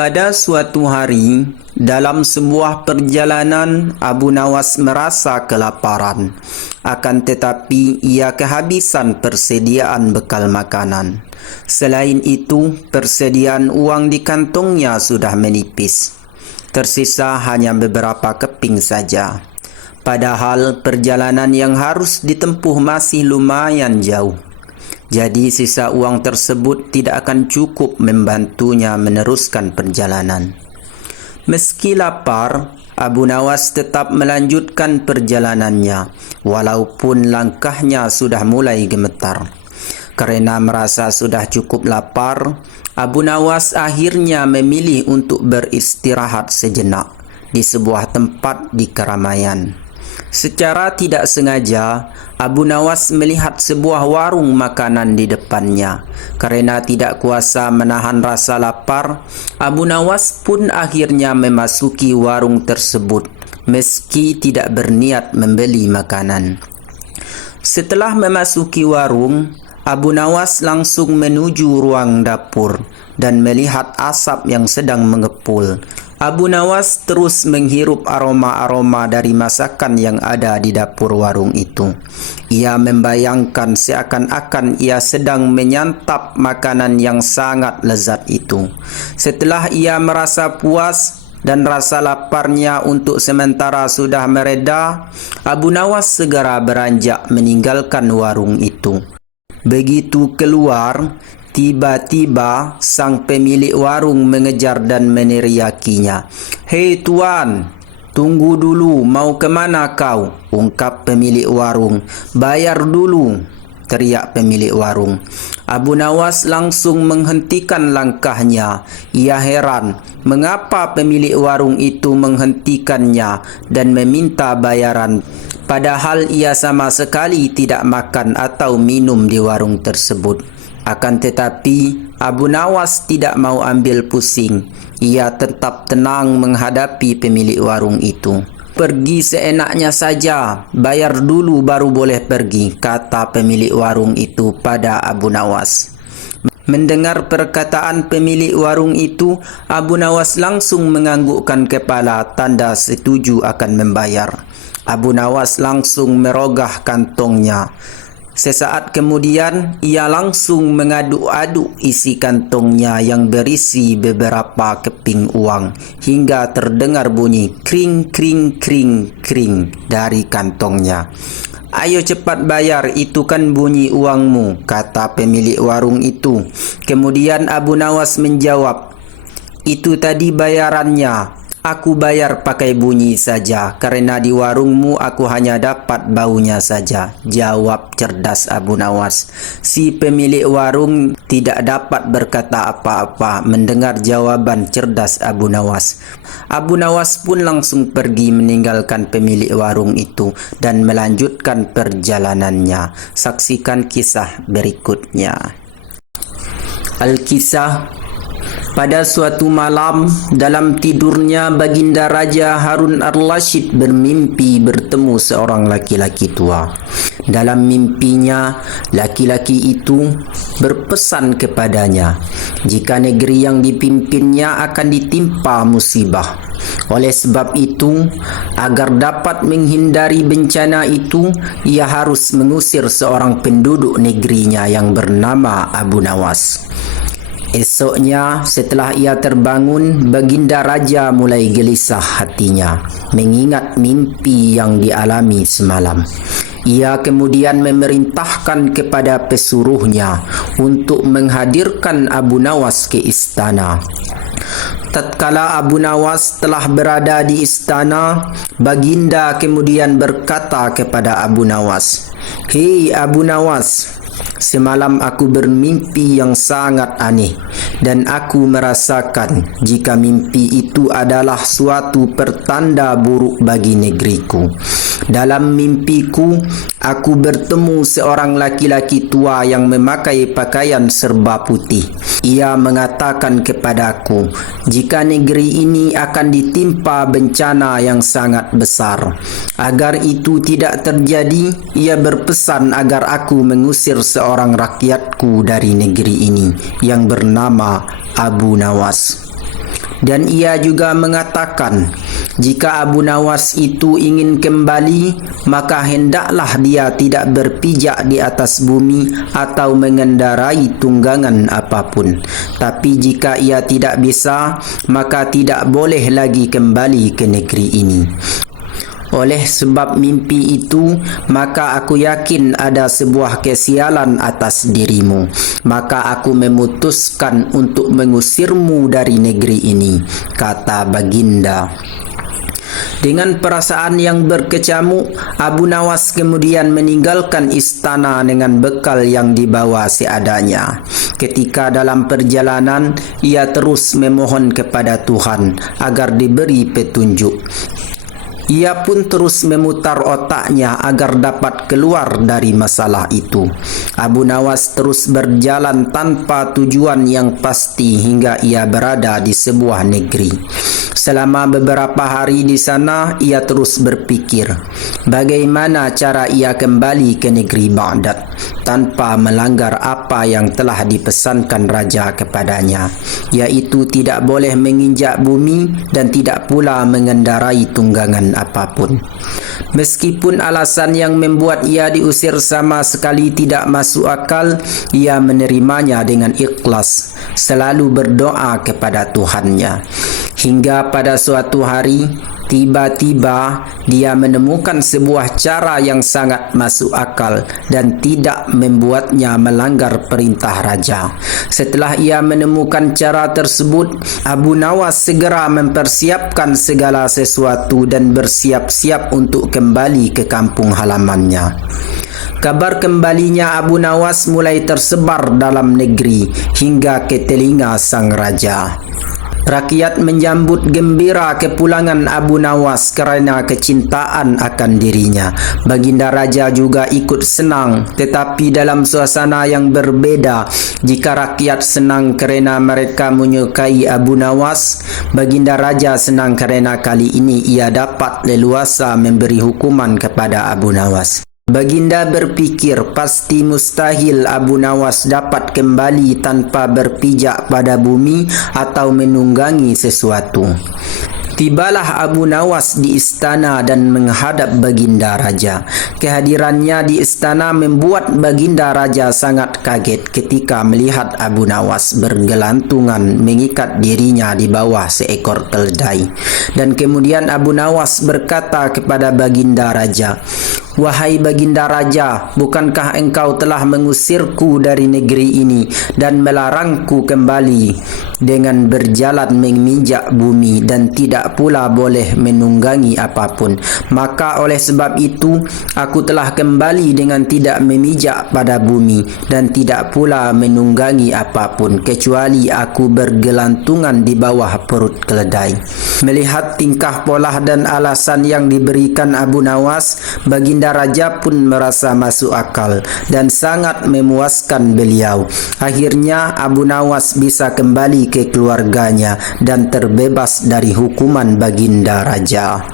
Pada suatu hari, dalam sebuah perjalanan, Abu Nawas merasa kelaparan. Akan tetapi, ia kehabisan persediaan bekal makanan. Selain itu, persediaan uang di kantongnya sudah menipis. Tersisa hanya beberapa keping saja. Padahal perjalanan yang harus ditempuh masih lumayan jauh. Jadi sisa uang tersebut tidak akan cukup membantunya meneruskan perjalanan. Meski lapar, Abu Nawas tetap melanjutkan perjalanannya, walaupun langkahnya sudah mulai gemetar. Karena merasa sudah cukup lapar, Abu Nawas akhirnya memilih untuk beristirahat sejenak di sebuah tempat di keramaian. Secara tidak sengaja, Abu Nawas melihat sebuah warung makanan di depannya. Karena tidak kuasa menahan rasa lapar, Abu Nawas pun akhirnya memasuki warung tersebut, meski tidak berniat membeli makanan. Setelah memasuki warung, Abu Nawas langsung menuju ruang dapur dan melihat asap yang sedang mengepul. Abu Nawas terus menghirup aroma-aroma dari masakan yang ada di dapur warung itu. Ia membayangkan seakan-akan ia sedang menyantap makanan yang sangat lezat itu. Setelah ia merasa puas dan rasa laparnya untuk sementara sudah mereda, Abu Nawas segera beranjak meninggalkan warung itu. Begitu keluar, tiba-tiba sang pemilik warung mengejar dan meneriakinya. "Hei tuan, tunggu dulu, mau kemana kau?" ungkap pemilik warung. "Bayar dulu," teriak pemilik warung. Abu Nawas langsung menghentikan langkahnya. Ia heran mengapa pemilik warung itu menghentikannya dan meminta bayaran. Padahal ia sama sekali tidak makan atau minum di warung tersebut. Akan tetapi, Abu Nawas tidak mau ambil pusing. Ia tetap tenang menghadapi pemilik warung itu. "Pergi seenaknya saja, bayar dulu baru boleh pergi," kata pemilik warung itu pada Abu Nawas. Mendengar perkataan pemilik warung itu, Abu Nawas langsung menganggukkan kepala tanda setuju akan membayar. Abu Nawas langsung merogah kantongnya. Sesaat kemudian, ia langsung mengaduk-aduk isi kantongnya yang berisi beberapa keping uang hingga terdengar bunyi kring kring kring kring dari kantongnya. "Ayo cepat bayar, itu kan bunyi uangmu," kata pemilik warung itu. Kemudian Abu Nawas menjawab, "Itu tadi bayarannya. Aku bayar pakai bunyi saja, karena di warungmu aku hanya dapat baunya saja," jawab cerdas Abu Nawas. Si pemilik warung tidak dapat berkata apa-apa mendengar jawaban cerdas Abu Nawas. Abu Nawas pun langsung pergi meninggalkan pemilik warung itu dan melanjutkan perjalanannya. Saksikan kisah berikutnya. Al-Kisah. Pada suatu malam, dalam tidurnya Baginda Raja Harun Ar-Rasyid bermimpi bertemu seorang laki-laki tua. Dalam mimpinya, laki-laki itu berpesan kepadanya, jika negeri yang dipimpinnya akan ditimpa musibah. Oleh sebab itu, agar dapat menghindari bencana itu, ia harus mengusir seorang penduduk negerinya yang bernama Abu Nawas. Esoknya, setelah ia terbangun, Baginda Raja mulai gelisah hatinya mengingat mimpi yang dialami semalam. Ia kemudian memerintahkan kepada pesuruhnya untuk menghadirkan Abu Nawas ke istana. Tatkala Abu Nawas telah berada di istana, Baginda kemudian berkata kepada Abu Nawas, "Hei Abu Nawas, semalam aku bermimpi yang sangat aneh dan aku merasakan jika mimpi itu adalah suatu pertanda buruk bagi negeriku. Dalam mimpiku, aku bertemu seorang laki-laki tua yang memakai pakaian serba putih. Ia mengatakan kepadaku, jika negeri ini akan ditimpa bencana yang sangat besar. Agar itu tidak terjadi, ia berpesan agar aku mengusir seorang rakyatku dari negeri ini yang bernama Abu Nawas." Dan ia juga mengatakan, jika Abu Nawas itu ingin kembali, maka hendaklah dia tidak berpijak di atas bumi atau mengendarai tunggangan apapun. Tapi jika ia tidak bisa, maka tidak boleh lagi kembali ke negeri ini. Oleh sebab mimpi itu, maka aku yakin ada sebuah kesialan atas dirimu. Maka aku memutuskan untuk mengusirmu dari negeri ini, kata baginda. Dengan perasaan yang berkecamuk, Abu Nawas kemudian meninggalkan istana dengan bekal yang dibawa seadanya. Ketika dalam perjalanan, ia terus memohon kepada Tuhan agar diberi petunjuk. Ia pun terus memutar otaknya agar dapat keluar dari masalah itu. Abu Nawas terus berjalan tanpa tujuan yang pasti hingga ia berada di sebuah negeri. Selama beberapa hari di sana, ia terus berpikir bagaimana cara ia kembali ke negeri Baghdad tanpa melanggar apa yang telah dipesankan raja kepadanya, yaitu tidak boleh menginjak bumi dan tidak pula mengendarai tunggangan apapun. Meskipun alasan yang membuat ia diusir sama sekali tidak masuk akal, ia menerimanya dengan ikhlas, selalu berdoa kepada Tuhannya. Hingga pada suatu hari, tiba-tiba dia menemukan sebuah cara yang sangat masuk akal dan tidak membuatnya melanggar perintah raja. Setelah ia menemukan cara tersebut, Abu Nawas segera mempersiapkan segala sesuatu dan bersiap-siap untuk kembali ke kampung halamannya. Kabar kembalinya Abu Nawas mulai tersebar dalam negeri hingga ke telinga sang raja. Rakyat menyambut gembira kepulangan Abu Nawas kerana kecintaan akan dirinya. Baginda Raja juga ikut senang, tetapi dalam suasana yang berbeda. Jika rakyat senang kerana mereka menyukai Abu Nawas, Baginda Raja senang kerana kali ini ia dapat leluasa memberi hukuman kepada Abu Nawas. Baginda berfikir pasti mustahil Abu Nawas dapat kembali tanpa berpijak pada bumi atau menunggangi sesuatu. Tibalah Abu Nawas di istana dan menghadap Baginda Raja. Kehadirannya di istana membuat Baginda Raja sangat kaget ketika melihat Abu Nawas bergelantungan mengikat dirinya di bawah seekor keledai. Dan kemudian Abu Nawas berkata kepada Baginda Raja, "Wahai Baginda Raja, bukankah engkau telah mengusirku dari negeri ini dan melarangku kembali dengan berjalan menginjak bumi dan tidak pula boleh menunggangi apapun? Maka oleh sebab itu, aku telah kembali dengan tidak memijak pada bumi dan tidak pula menunggangi apapun, kecuali aku bergelantungan di bawah perut keledai." Melihat tingkah pola dan alasan yang diberikan Abu Nawas, Baginda Raja pun merasa masuk akal dan sangat memuaskan beliau. Akhirnya Abu Nawas bisa kembali ke keluarganya dan terbebas dari hukuman Baginda Raja.